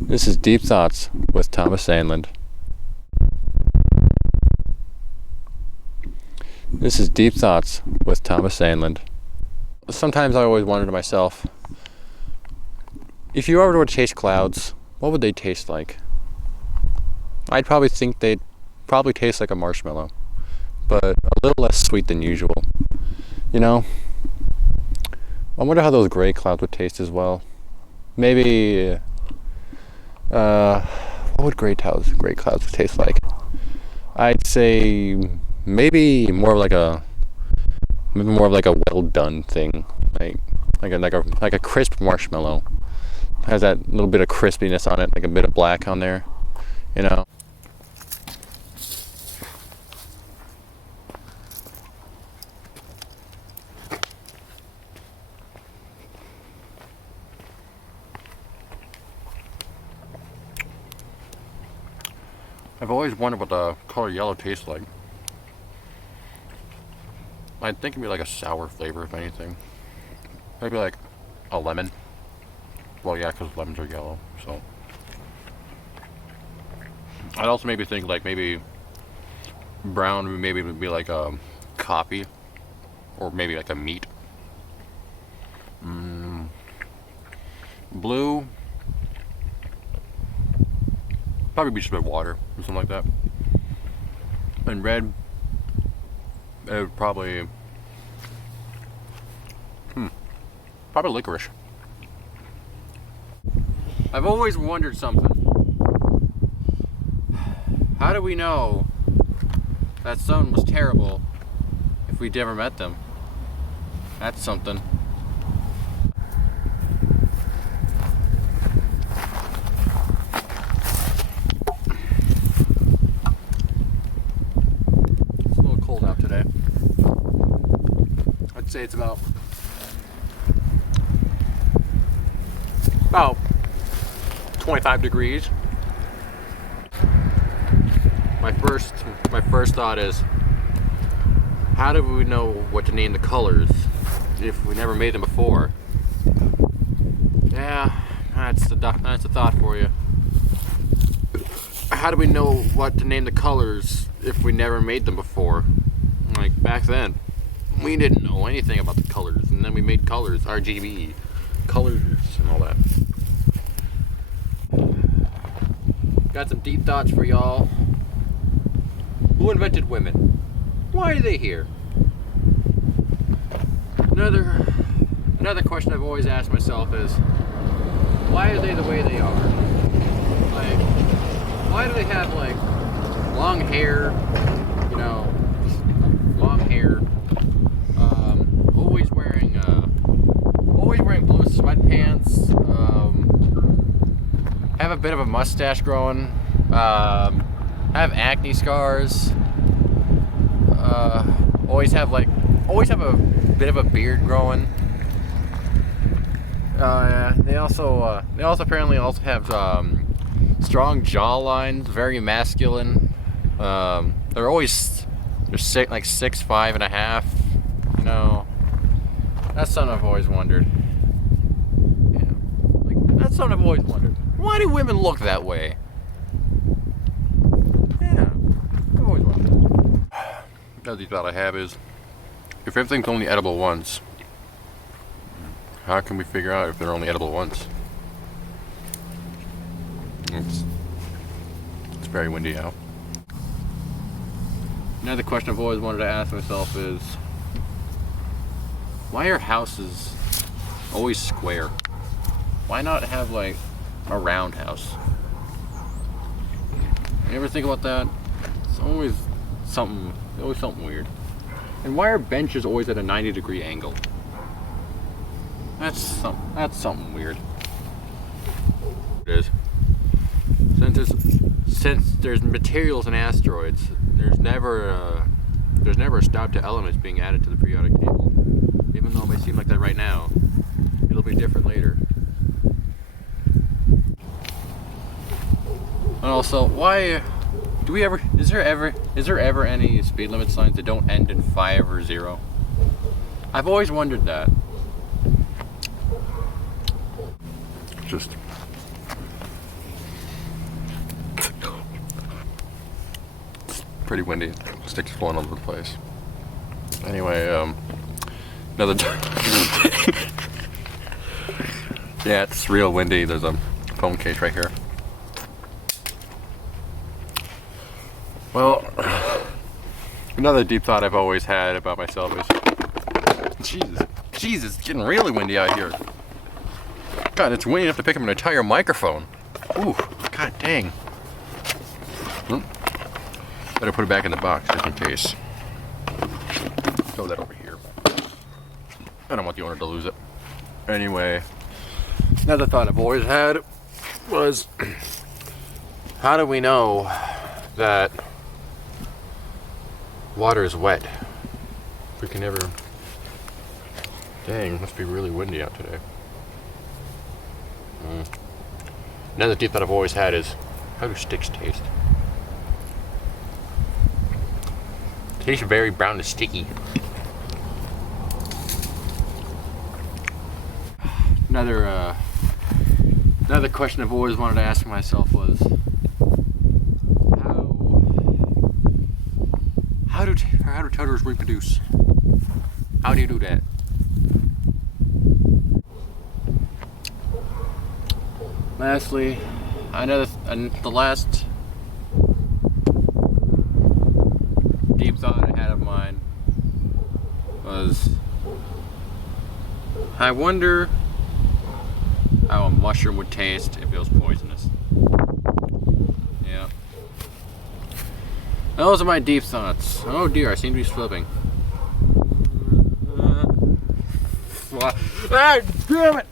This is Deep Thoughts with Thomas Sandland. This is Deep Thoughts with Thomas Sandland. Sometimes I always wonder to myself, if you ever were to taste clouds, what would they taste like? I'd probably think they'd probably taste like a marshmallow, but a little less sweet than usual. You know, I wonder how those gray clouds would taste as well. Maybe, what would gray clouds taste like? I'd say maybe more of like a well done thing, like a crisp marshmallow. Has that little bit of crispiness on it, like a bit of black on there, you know. I've always wondered what the color yellow tastes like. I'd think it'd be like a sour flavor, if anything. Maybe like a lemon. Well, yeah, because lemons are yellow, so. I'd also maybe think like maybe brown maybe would be like a coffee, or maybe like a meat. Blue, probably be just a bit of water or something like that. And red, it would probably licorice. I've always wondered something. How do we know that someone was terrible if we never met them? That's something. It's a little cold out today. I'd say it's about 25 degrees. My first thought is, how do we know what to name the colors if we never made them before? Yeah, that's the thought for you. How do we know what to name the colors if we never made them before? Like back then, we didn't know anything about the colors, and then we made colors, RGB colors and all that. Got some deep thoughts for y'all. Who invented women? Why are they here? Another question I've always asked myself is, why are they the way they are? Like, why do they have like long hair? You know, just long hair. Always wearing blue sweatpants. Have a bit of a mustache growing. Have acne scars. Always have a bit of a beard growing. They also apparently also have strong jaw lines, very masculine. They're 6'5.5". You know, that's something I've always wondered. Yeah, that's something I've always wondered. Why do women look that way? Yeah, I've always wondered. Another thought I have is, if everything's only edible once, how can we figure out if they're only edible once? It's very windy out. Another question I've always wanted to ask myself is, why are houses always square? Why not have like a round house? You ever think about that? It's always something weird. And why are benches always at a 90-degree angle? That's something weird. It is. Since there's materials in asteroids, there's never a stop to elements being added to the periodic table. Even though it may seem like that right now, it'll be different later. And also, why do we ever? Is there ever any speed limit signs that don't end in 5 or 0? I've always wondered that. Just pretty windy. Sticks flying all over the place. Anyway, another yeah, it's real windy. There's a phone case right here. Well, another deep thought I've always had about myself is, Jesus, it's getting really windy out here. God, it's windy enough to pick up an entire microphone. Ooh, god dang. Better put it back in the box just in case. Throw that over here. I don't want the owner to lose it. Anyway, another thought I've always had was, how do we know that water is wet? We can never. Dang, must be really windy out today. Another deep thought I've always had is, how do sticks taste? Tastes very brown and sticky. Another question I've always wanted to ask myself was, how do turtles reproduce? How do you do that? Lastly, the last deep thought I had of mine was, I wonder how a mushroom would taste if it was poisonous. Yeah. Those are my deep thoughts. Oh dear, I seem to be slipping. Ah, damn it!